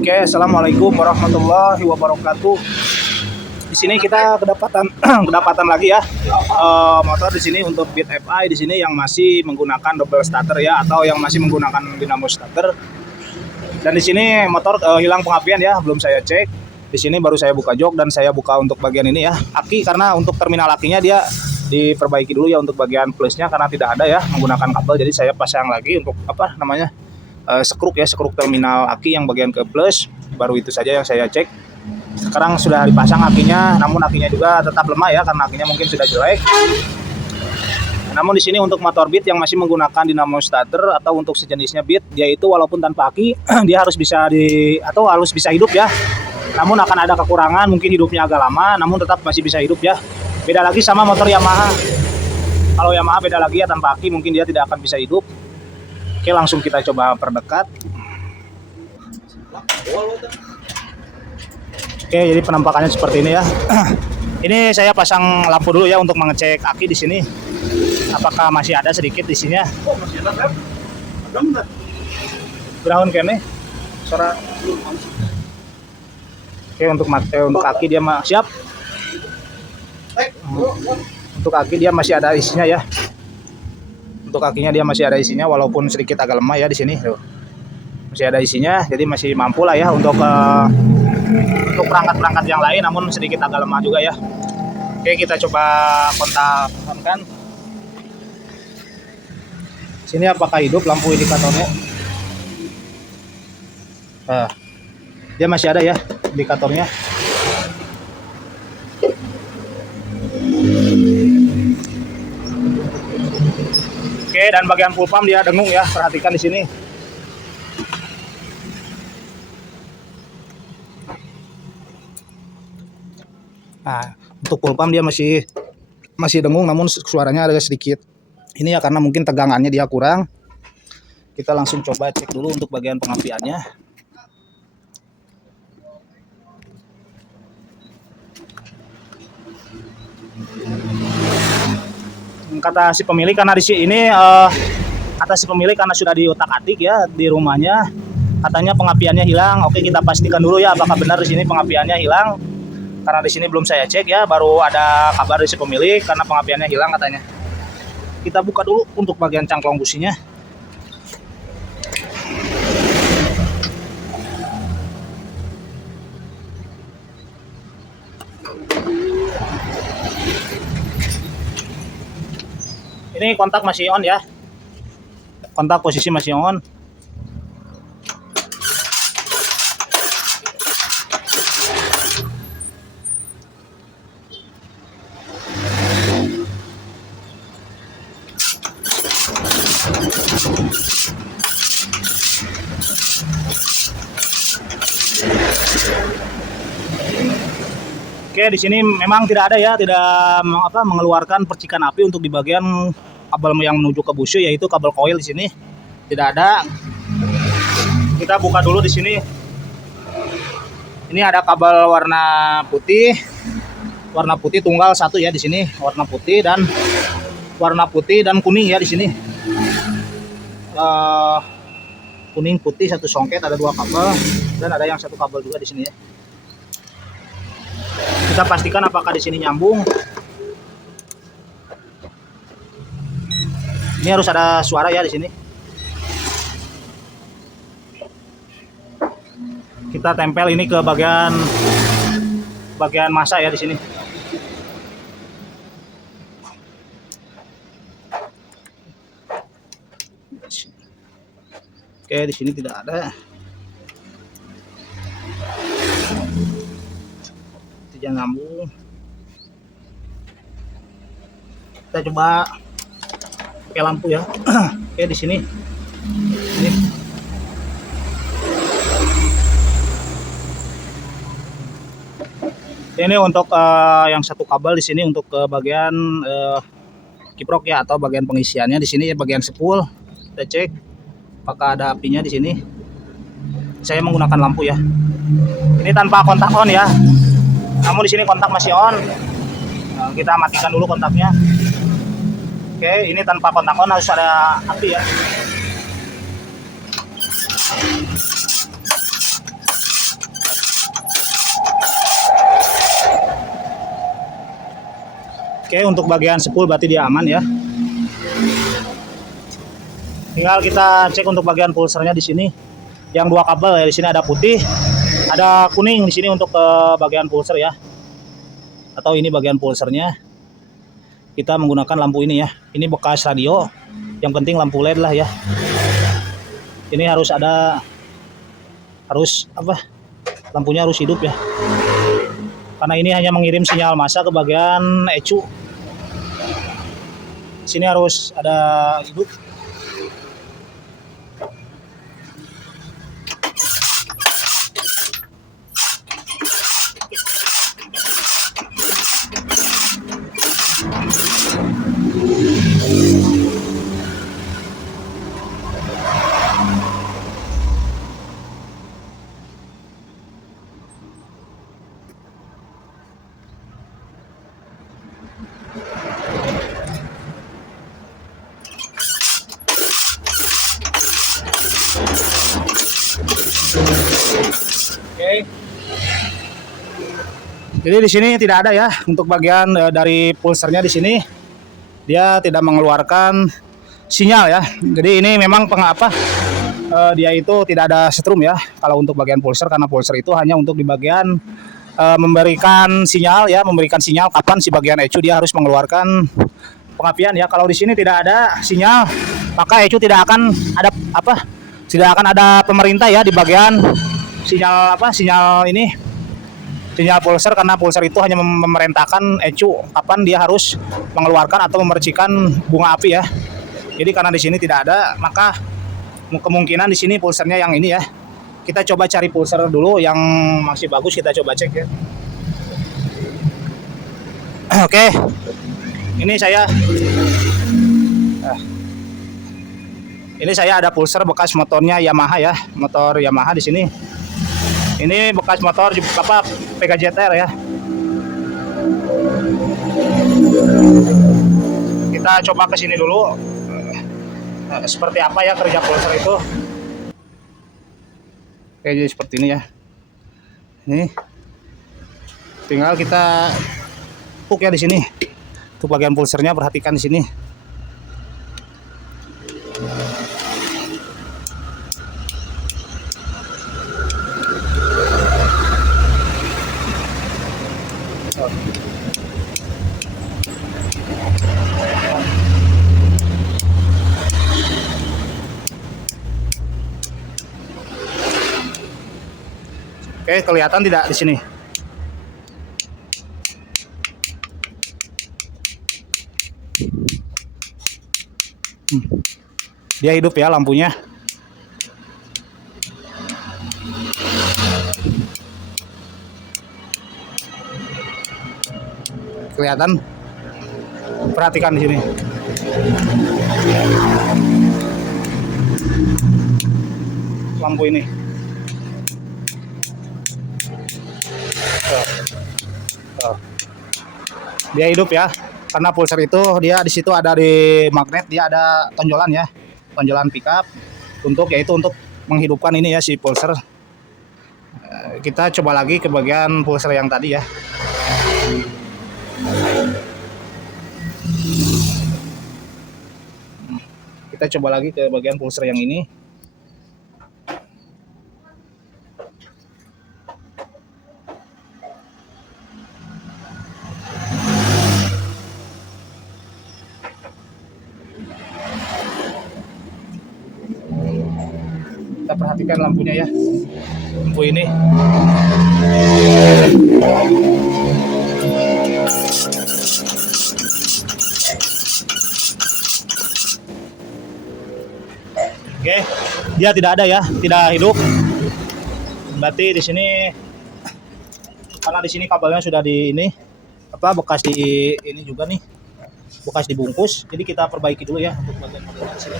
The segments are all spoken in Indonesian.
Oke, assalamualaikum warahmatullahi wabarakatuh. Di sini kita kedapatan kedapatan lagi ya motor di sini untuk Beat FI di sini yang masih menggunakan double starter ya, atau yang masih menggunakan dinamo starter. Dan di sini motor hilang pengapian ya, belum saya cek. Di sini baru saya buka jok dan saya buka untuk bagian ini ya, aki, karena untuk terminal akinya dia diperbaiki dulu ya untuk bagian plusnya karena tidak ada ya menggunakan kabel. Jadi saya pasang lagi untuk apa namanya sekruk ya, sekruk terminal aki yang bagian ke plus, baru itu saja yang saya cek. Sekarang sudah dipasang akinya, namun akinya juga tetap lemah ya karena akinya mungkin sudah jelek. Namun di sini untuk motor Beat yang masih menggunakan dinamo starter atau untuk sejenisnya Beat, dia itu walaupun tanpa aki dia harus bisa harus bisa hidup ya. Namun akan ada kekurangan, mungkin hidupnya agak lama, namun tetap masih bisa hidup ya. Beda lagi sama motor Yamaha. Kalau Yamaha beda lagi ya, tanpa aki mungkin dia tidak akan bisa hidup. Oke, langsung kita coba perdekat. Oke, jadi penampakannya seperti ini ya. Ini saya pasang lampu dulu ya untuk mengecek aki di sini. Apakah masih ada sedikit isinya? Oh, masih ada, Beb. Ada enggak? Ground kene. Suara. Oke, untuk aki dia siap. Untuk aki dia masih ada isinya ya. Untuk kakinya dia masih ada isinya walaupun sedikit agak lemah ya di sini. Tuh. Masih ada isinya, jadi masih mampu lah ya untuk perangkat-perangkat yang lain, namun sedikit agak lemah juga ya. Oke, kita coba kontakkan. Sini apakah hidup lampu indikatornya? Dia masih ada ya indikatornya. Oke, dan bagian full pump dia dengung ya, perhatikan di sini. Nah, untuk full pump dia masih dengung, namun suaranya agak sedikit ini ya karena mungkin tegangannya dia kurang. Kita langsung coba cek dulu untuk bagian pengapiannya. Kata si pemilik karena di sini kata si pemilik karena sudah diotak-atik ya di rumahnya, katanya pengapiannya hilang. Oke, kita pastikan dulu ya apakah benar di sini pengapiannya hilang. Karena di sini belum saya cek ya, baru ada kabar dari si pemilik karena pengapiannya hilang katanya. Kita buka dulu untuk bagian cangklong businya. Ini kontak masih on ya. Kontak posisi masih on. Oke, di sini memang tidak ada ya, tidak mengeluarkan percikan api untuk di bagian kabel yang menuju ke busi, yaitu kabel koil di sini tidak ada. Kita buka dulu di sini. Ini ada kabel warna putih tunggal satu ya di sini, warna putih dan kuning ya di sini. Kuning putih satu songket, ada dua kabel dan ada yang satu kabel juga di sini ya. Kita pastikan apakah di sini nyambung. Ini harus ada suara ya di sini. Kita tempel ini ke bagian massa ya di sini. Oke, di sini tidak ada. Tidak nyambung. Kita coba pakai lampu ya. Oke, di sini. Ini untuk yang satu kabel di sini untuk ke bagian kiprok ya, atau bagian pengisiannya di sini ya, bagian spool. Kita cek apakah ada apinya di sini. Saya menggunakan lampu ya. Ini tanpa kontak on ya. Namun di sini kontak masih on. Nah, kita matikan dulu kontaknya. Oke, ini tanpa kontak on harus ada api ya. Oke, untuk bagian spool berarti dia aman ya. Tinggal kita cek untuk bagian pulsernya di sini. Yang 2 kabel ya, di sini ada putih, ada kuning di sini untuk bagian pulser ya. Atau ini bagian pulsernya. Kita menggunakan lampu ini ya. Ini bekas radio. Yang penting lampu LED lah ya. Ini harus lampunya harus hidup ya. Karena ini hanya mengirim sinyal massa ke bagian ECU. Sini harus ada hidup. Oke. Jadi di sini tidak ada ya untuk bagian dari pulsernya di sini. Dia tidak mengeluarkan sinyal ya. Jadi ini memang dia itu tidak ada setrum ya kalau untuk bagian pulser, karena pulser itu hanya untuk di bagian memberikan sinyal ya, memberikan sinyal kapan si bagian ECU dia harus mengeluarkan pengapian ya. Kalau di sini tidak ada sinyal, maka ECU tidak akan ada pemerintah ya di bagian sinyal pulser, karena pulser itu hanya memerintahkan ECU kapan dia harus mengeluarkan atau memercikan bunga api ya. Jadi karena di sini tidak ada, maka kemungkinan di sini pulsernya yang ini ya. Kita coba cari pulser dulu yang masih bagus, kita coba cek ya. Oke. Ini saya ada pulser bekas motornya Yamaha ya, motor Yamaha di sini. Ini bekas motor PKZR ya. Kita coba ke sini dulu. Seperti apa ya kerja pulser itu? Oke, jadi seperti ini ya. Ini tinggal kita hook ya di sini. Untuk bagian pulsernya perhatikan di sini. Oke, kelihatan tidak di sini? Dia hidup ya lampunya. Kelihatan? Perhatikan di sini. Lampu ini. Dia hidup ya, karena pulser itu dia di situ ada di magnet, dia ada tonjolan ya, tonjolan pickup untuk menghidupkan ini ya si pulser. Kita coba lagi ke bagian pulser yang tadi ya. Kita coba lagi ke bagian pulser yang ini. Kita perhatikan lampunya ya, lampu ini. Oke, dia tidak ada ya, tidak hidup. Berarti di sini, karena di sini kabelnya sudah bekas di ini juga nih, bekas dibungkus. Jadi kita perbaiki dulu ya untuk bagian sini.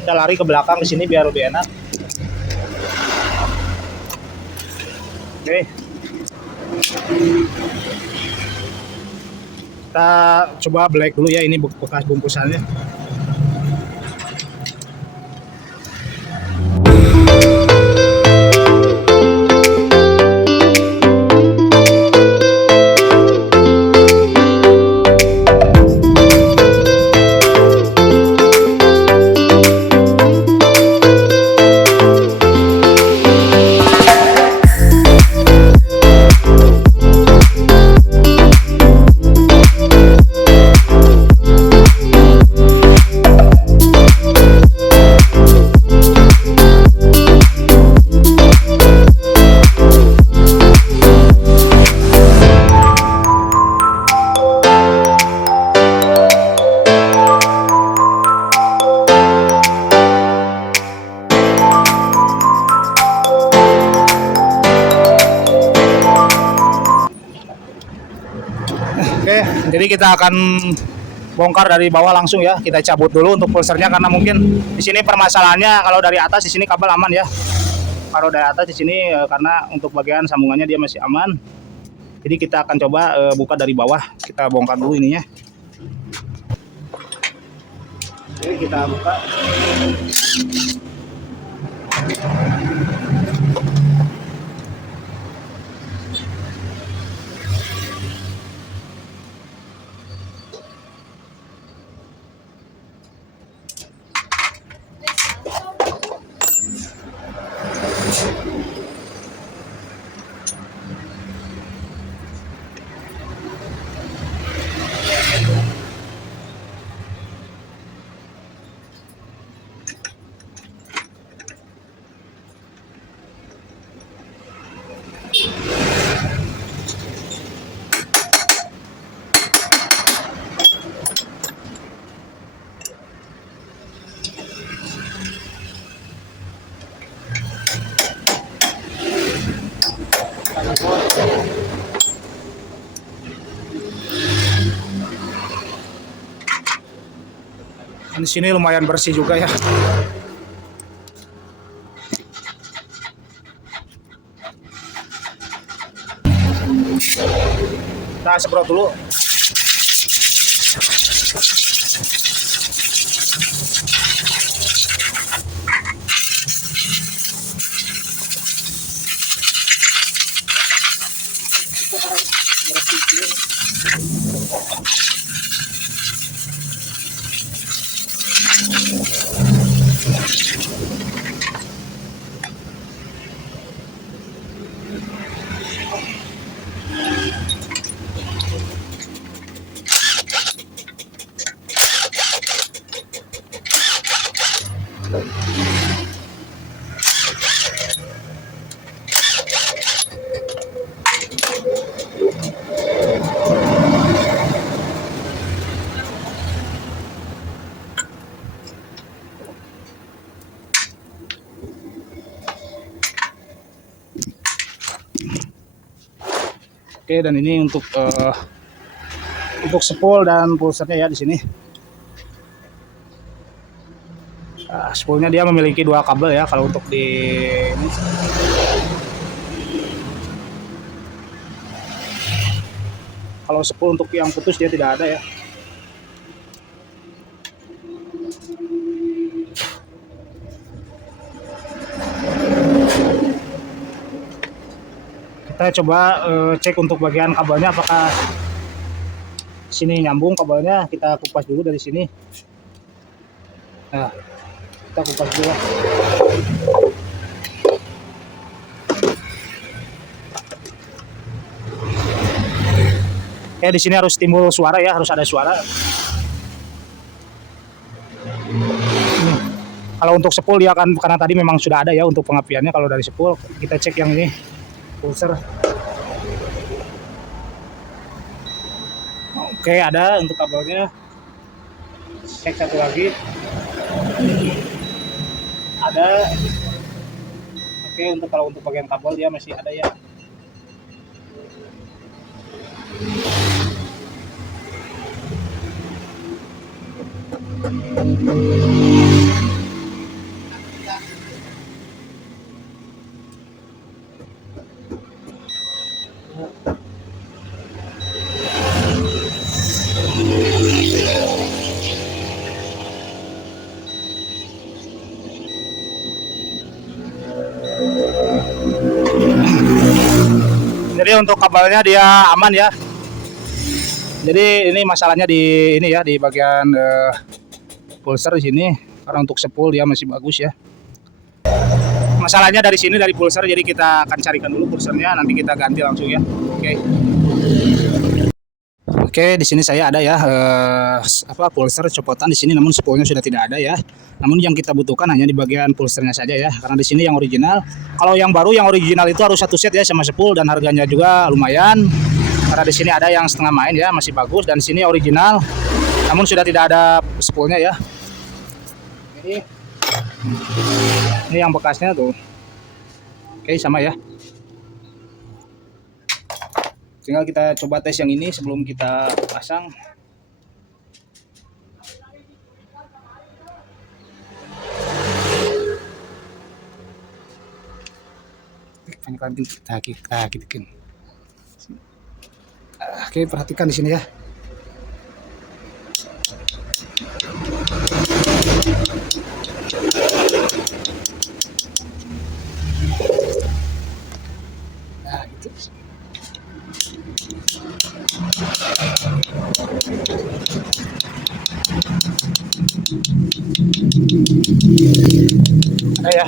Kita lari ke belakang di sini biar lebih enak. Oke. Kita coba black dulu ya, ini bekas bungkusannya. Jadi kita akan bongkar dari bawah langsung ya. Kita cabut dulu untuk pulsernya karena mungkin di sini permasalahannya kalau dari atas di sini kabel aman ya. Kalau dari atas di sini karena untuk bagian sambungannya dia masih aman. Jadi kita akan coba buka dari bawah. Kita bongkar dulu ininya. Oke, kita buka. Di sini lumayan bersih juga ya. Kita semprot dulu. Oke, dan ini untuk spool dan pulsernya ya di sini. Spoolnya dia memiliki 2 kabel ya. Kalau untuk di ini, kalau spool untuk yang putus dia tidak ada ya. Kita coba cek untuk bagian kabelnya apakah sini nyambung kabelnya. Kita kupas dulu dari sini. Nah, kita kupas dulu. Di sini harus timbul suara ya, harus ada suara. Kalau untuk spool dia akan, karena tadi memang sudah ada ya untuk pengapiannya. Kalau dari spool kita cek yang ini pulser. Oke, ada untuk kabelnya. Cek satu lagi. Ada. Oke, kalau untuk bagian kabel dia masih ada ya. Jadi untuk kabelnya dia aman ya. Jadi ini masalahnya di ini ya, di bagian pulser di sini. Karena untuk spool dia masih bagus ya. Masalahnya dari sini, dari pulser, jadi kita akan carikan dulu pulsernya, nanti kita ganti langsung ya. Oke, di sini saya ada ya pulser copotan di sini, namun spoolnya sudah tidak ada ya. Namun yang kita butuhkan hanya di bagian pulsernya saja ya, karena di sini yang original. Kalau yang baru, yang original itu harus 1 set ya sama spool, dan harganya juga lumayan. Karena di sini ada yang setengah main ya, masih bagus, dan di sini original, namun sudah tidak ada spoolnya ya. Ini yang bekasnya tuh. Oke, sama ya. Tinggal kita coba tes yang ini sebelum kita pasang. Kita gituin. Oke, perhatikan di sini ya. Nah, gitu. Ada ya.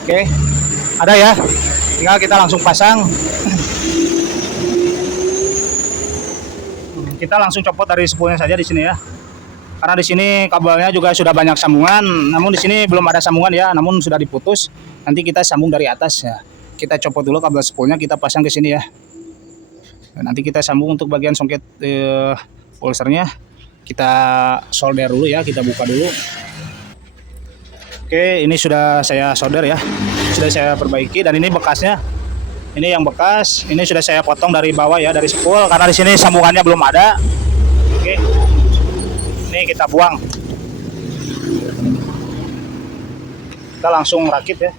Oke, ada ya. Tinggal kita langsung pasang. Kita langsung copot dari spoolnya saja di sini ya. Karena di sini kabelnya juga sudah banyak sambungan, namun di sini belum ada sambungan ya, namun sudah diputus. Nanti kita sambung dari atas ya. Kita copot dulu kabel spoolnya, kita pasang ke sini ya. Nanti kita sambung untuk bagian songket pulsernya. Kita solder dulu ya, kita buka dulu. Oke, ini sudah saya solder ya. Sudah saya perbaiki dan ini bekasnya. Ini yang bekas, ini sudah saya potong dari bawah ya, dari spool karena di sini sambungannya belum ada. Oke. Ini kita buang. Kita langsung rakit ya.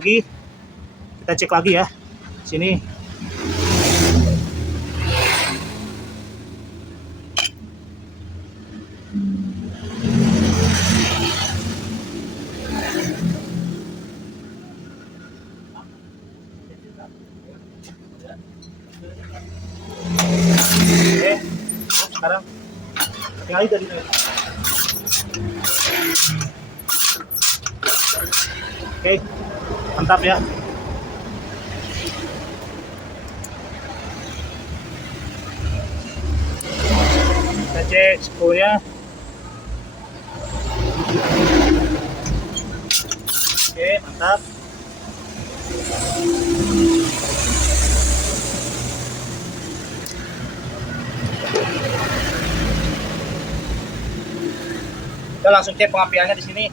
Kita cek lagi ya sini. Oke, sekarang tinggal dari oke, mantap ya. Kita cek spoolnya. Oke, mantap. Kita langsung cek pengapiannya di sini.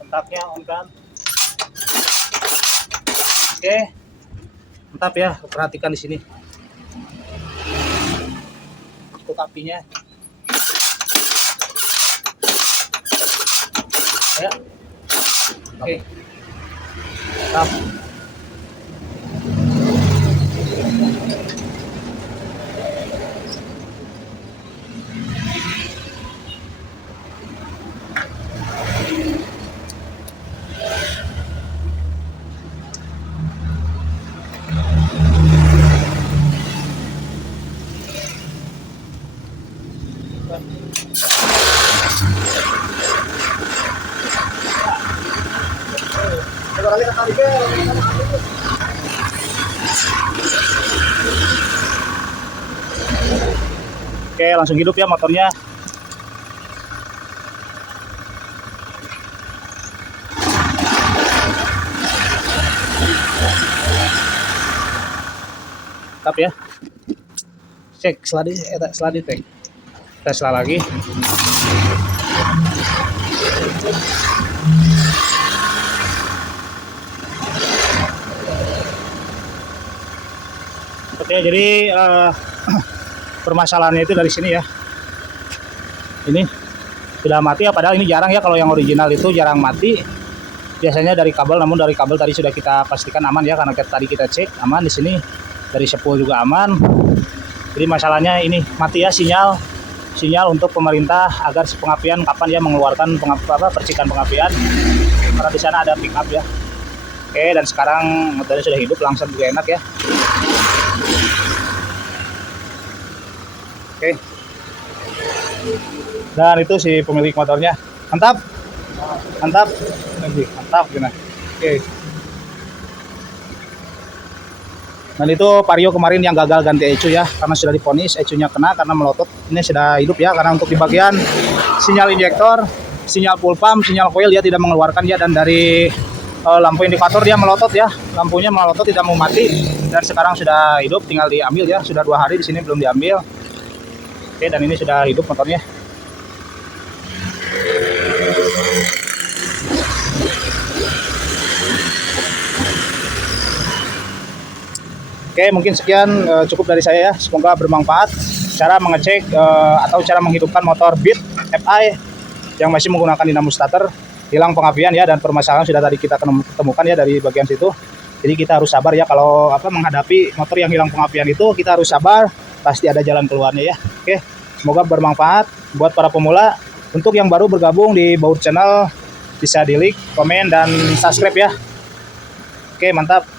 Kontaknya on kan. Oke. Mantap ya, perhatikan di sini. Untuk apinya. Ya. Oke. Mantap. Oke, langsung hidup ya motornya. Mantap ya. Cek seladi teh. Tes lagi. Oke, jadi permasalahannya itu dari sini ya. Ini sudah mati ya, padahal ini jarang ya, kalau yang original itu jarang mati. Biasanya dari kabel, namun dari kabel tadi sudah kita pastikan aman ya, karena tadi kita cek aman di sini. Dari sepul juga aman. Jadi masalahnya ini mati ya, sinyal untuk pemerintah agar pengapian kapan ya mengeluarkan percikan pengapian, karena di sana ada pick up ya. Oke, dan sekarang motornya sudah hidup, langsung juga enak ya. Oke, dan itu si pemilik motornya. Mantap, mantap, mantap gimana. Oke. Dan itu Vario kemarin yang gagal ganti ECU ya, karena sudah divonis ECU-nya kena karena melotot. Ini sudah hidup ya, karena untuk di bagian sinyal injektor, sinyal full pump, sinyal coil dia tidak mengeluarkan ya, dan dari lampu indikator dia melotot ya, lampunya melotot tidak mau mati. Dan sekarang sudah hidup, tinggal diambil ya, sudah 2 hari di sini belum diambil. Oke, dan ini sudah hidup motornya. Oke, mungkin sekian cukup dari saya ya. Semoga bermanfaat cara mengecek atau cara menghidupkan motor Beat FI yang masih menggunakan dinamo starter, hilang pengapian ya, dan permasalahan sudah tadi kita temukan ya dari bagian situ. Jadi kita harus sabar ya, kalau menghadapi motor yang hilang pengapian itu kita harus sabar, pasti ada jalan keluarnya ya. Oke, semoga bermanfaat buat para pemula. Untuk yang baru bergabung di Baur Channel bisa di like, komen, dan subscribe ya. Oke, mantap.